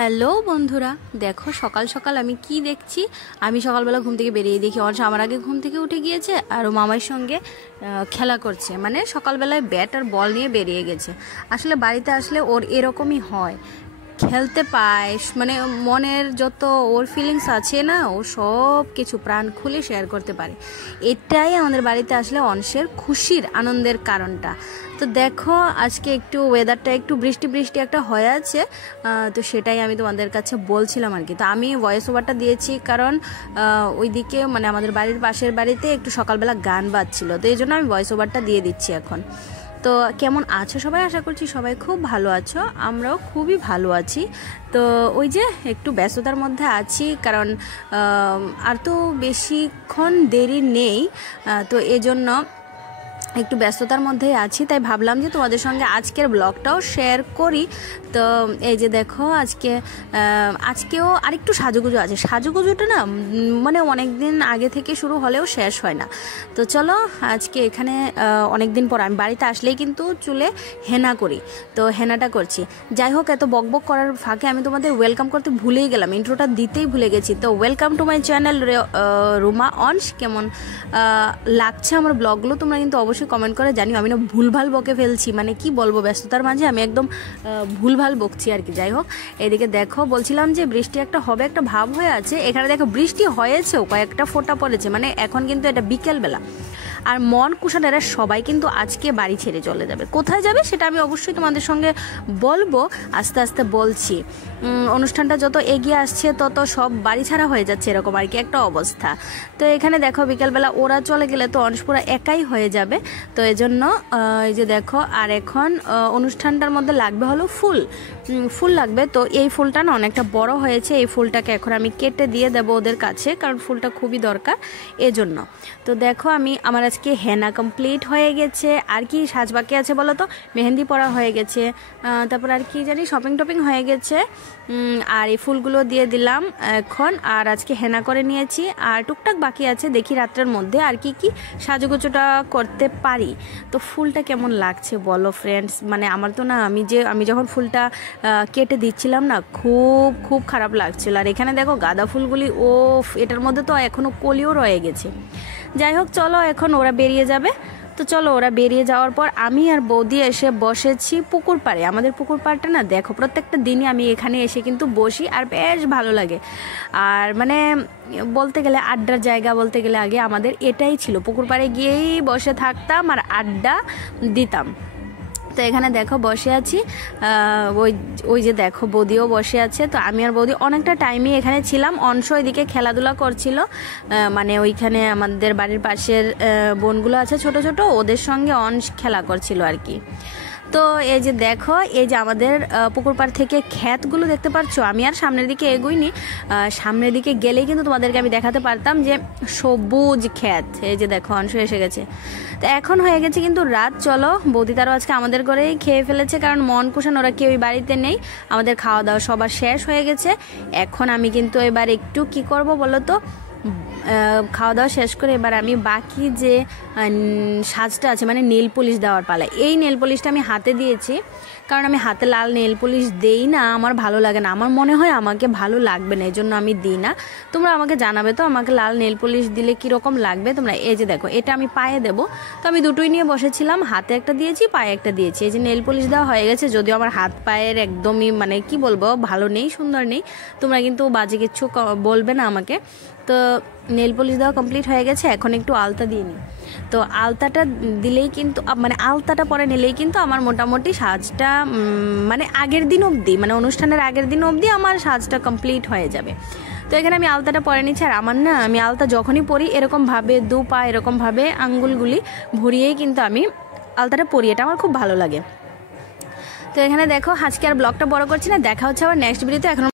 Hello বন্ধুরা, দেখো সকাল সকাল আমি কি দেখছি। আমি সকালবেলা ঘুম থেকে বেরিয়ে দেখি অর্ষ আমার আগে ঘুম থেকে উঠে গিয়েছে আর ও মামার সঙ্গে খেলা করছে। মানে সকালবেলায় ব্যাট আর বল নিয়ে বেরিয়ে গেছে। আসলে বাড়িতে আসলে ওর এরকমই হয়, খেলতে পায়, মানে মনের যত ওর ফিলিংস আছে না, ও সব কিছু প্রাণ খুলে শেয়ার করতে পারে। এটাই আমাদের বাড়িতে আসলে অংশের খুশির আনন্দের কারণটা। তো দেখো আজকে একটু ওয়েদারটা একটু বৃষ্টি বৃষ্টি একটা হয়ে আছে, তো সেটাই আমি তোমাদের কাছে বলছিলাম আর কি। তো আমি ভয়েস ওভারটা দিয়েছি কারণ ওইদিকে মানে আমাদের বাড়ির পাশের বাড়িতে একটু সকালবেলা গান বাজছিল, তো এই জন্য আমি ভয়েস ওভারটা দিয়ে দিচ্ছি এখন। তো কেমন আছো সবাই? আশা করছি সবাই খুব ভালো আছো, আমরাও খুবই ভালো আছি। তো ওই যে একটু ব্যস্ততার মধ্যে আছি কারণ আর তো বেশিক্ষণ দেরি নেই, তো এজন্য একটু ব্যস্ততার মধ্যেই আছি। তাই ভাবলাম যে তোমাদের সঙ্গে আজকের ব্লগটাও শেয়ার করি। তো এই যে দেখো আজকেও আরেকটু সাজুগুজু আছে। সাজুগুজুটা না মানে অনেক দিন আগে থেকে শুরু হলেও শেষ হয় না। তো চলো আজকে এখানে অনেক দিন পর আমি বাড়িতে আসলেই কিন্তু চুলে হেনা করি, তো হেনাটা করছি। যাই হোক, এত বকবক করার ফাঁকে আমি তোমাদের ওয়েলকাম করতে ভুলেই গেলাম, ইন্ট্রোটা দিতেই ভুলে গেছি। তো welcome to my channel Ruma অংশ। কেমন লাগছে আমার ব্লগগুলো তোমরা কিন্তু অবশ্যই কমেন্ট করে জানিও। আমি না ভুলভাল বকে ফেলছি, মানে কি বলবো, ব্যস্ততার মাঝে আমি একদম ভুলভাল বকছি আর কি। যাই হোক, এদিকে দেখো বলছিলাম যে বৃষ্টি একটা হবে একটা ভাব হয়ে আছে। এখানে দেখো বৃষ্টি হয়েছেও, কয়েকটা ফোঁটা পড়েছে, মানে এখন কিন্তু এটা বিকেলবেলা। আর মন কুশানেরা সবাই কিন্তু আজকে বাড়ি ছেড়ে চলে যাবে। কোথায় যাবে সেটা আমি অবশ্যই তোমাদের সঙ্গে বলবো, আস্তে আস্তে বলছি। অনুষ্ঠানটা যত এগিয়ে আসছে তত সব বাড়ি ছাড়া হয়ে যাচ্ছে, এরকম আর কি একটা অবস্থা। তো এখানে দেখো বিকেলবেলা ওরা চলে গেলে তো অংশপুরা একাই হয়ে যাবে। তো এজন্য এই যে দেখো, আর এখন অনুষ্ঠানটার মধ্যে লাগবে হলো ফুল লাগবে। তো এই ফুলটা না অনেকটা বড় হয়েছে, এই ফুলটাকে এখন আমি কেটে দিয়ে দেবো ওদের কাছে, কারণ ফুলটা খুবই দরকার এজন্য। তো দেখো আমার আজকে হেনা কমপ্লিট হয়ে গেছে। আর কি সাজ বাকি আছে বলো তো? মেহেন্দি পরা হয়ে গেছে, তারপর আর কি জানি শপিং টপিং হয়ে গেছে, আর এই ফুলগুলো দিয়ে দিলাম এখন। আর আজকে হেনা করে নিয়েছি, আর টুকটাক বাকি আছে, দেখি রাত্রের মধ্যে আর কি কি সাজুগুজুটা করতে পারি। তো ফুলটা কেমন লাগছে বলো ফ্রেন্ডস? মানে আমার তো না, আমি যখন ফুলটা কেটে দিচ্ছিলাম না, খুব খুব খারাপ লাগছিল। আর এখানে দেখো গাঁদা ফুলগুলি, ও এটার মধ্যে তো এখনো কলিও রয়ে গেছে। যাই হোক, চলো এখন ওরা বেরিয়ে যাবে। তো চলো ওরা বেরিয়ে যাওয়ার পর আমি আর বৌদি এসে বসেছি পুকুর পাড়ে। আমাদের পুকুর পাড়টা না দেখো প্রত্যেকটা দিনই আমি এখানে এসে কিন্তু বসি, আর বেশ ভালো লাগে। আর মানে বলতে গেলে আড্ডার জায়গা বলতে গেলে আগে আমাদের এটাই ছিল, পুকুর পাড়ে গিয়েই বসে থাকতাম আর আড্ডা দিতাম। তো এখানে দেখো বসে আছি, ওই যে দেখো বৌদিও বসে আছে। তো আমি আর বৌদি অনেকটা টাইমই এখানে ছিলাম। অংশ এদিকে খেলাধুলা করছিল, মানে ওইখানে আমাদের বাড়ির পাশের বোনগুলো আছে ছোট ছোট, ওদের সঙ্গে অংশ খেলা করছিল আর কি। তো এই যে দেখো, এই যে আমাদের পুকুর পাড় থেকে ক্ষেতগুলো দেখতে পাচ্ছ। আমি আর সামনের দিকে এগোইনি, সামনের দিকে গেলেই কিন্তু তোমাদেরকে আমি দেখাতে পারতাম যে সবুজ ক্ষেত। এই যে দেখো অংশ এসে গেছে। তো এখন হয়ে গেছে কিন্তু রাত। চলো বৌদি তারও আজকে আমাদের ঘরেই খেয়ে ফেলেছে, কারণ মন কুশান ওরা কেউই বাড়িতে নেই। আমাদের খাওয়া দাওয়া সবার শেষ হয়ে গেছে। এখন আমি কিন্তু এবার একটু কি করব বলো তো, খাওয়া দাওয়া শেষ করে এবার আমি বাকি যে সাজটা আছে মানে নেল পলিশ দেওয়ার পালা, এই নেল পলিশটা আমি হাতে দিয়েছি, কারণ আমি হাতে লাল নেল পলিশ দেই না, আমার ভালো লাগে না, আমার মনে হয় আমাকে ভালো লাগবে না, এই জন্য আমি দিই না। তোমরা আমাকে জানাবে তো আমাকে লাল নেল পলিশ দিলে কীরকম লাগবে তোমরা। এই যে দেখো এটা আমি পায়ে দেবো, তো আমি দুটোই নিয়ে বসেছিলাম, হাতে একটা দিয়েছি পায়ে একটা দিয়েছি। এই যে নেল পলিশ দেওয়া হয়ে গেছে, যদিও আমার হাত পায়ের একদমই মানে কি বলবো ভালো নেই, সুন্দর নেই, তোমরা কিন্তু বাজে কিচ্ছু বলবে না আমাকে। তো নেল পলিশ দেওয়া কমপ্লিট হয়ে গেছে, এখন একটু আলতা দিয়ে নিই। তো আলতাটা দিলেই কিন্তু মানে আলতাটা পরে নিলেই কিন্তু আমার মোটামুটি সাজটা মানে আগের দিন অবধি, মানে অনুষ্ঠানের আগের দিন অবধি আমার সাজটা কমপ্লিট হয়ে যাবে। তো এখানে আমি আলতাটা পরে নিচ্ছি। আর আমার না, আমি আলতা যখনই পরি এরকমভাবে দু পা এরকমভাবে আঙ্গুলগুলি ভরিয়েই কিন্তু আমি আলতাটা পরি, এটা আমার খুব ভালো লাগে। তো এখানে দেখো আজকে আর ব্লগটা বড় করছি না, দেখা হচ্ছে আবার নেক্সট ভিডিওতে। এখন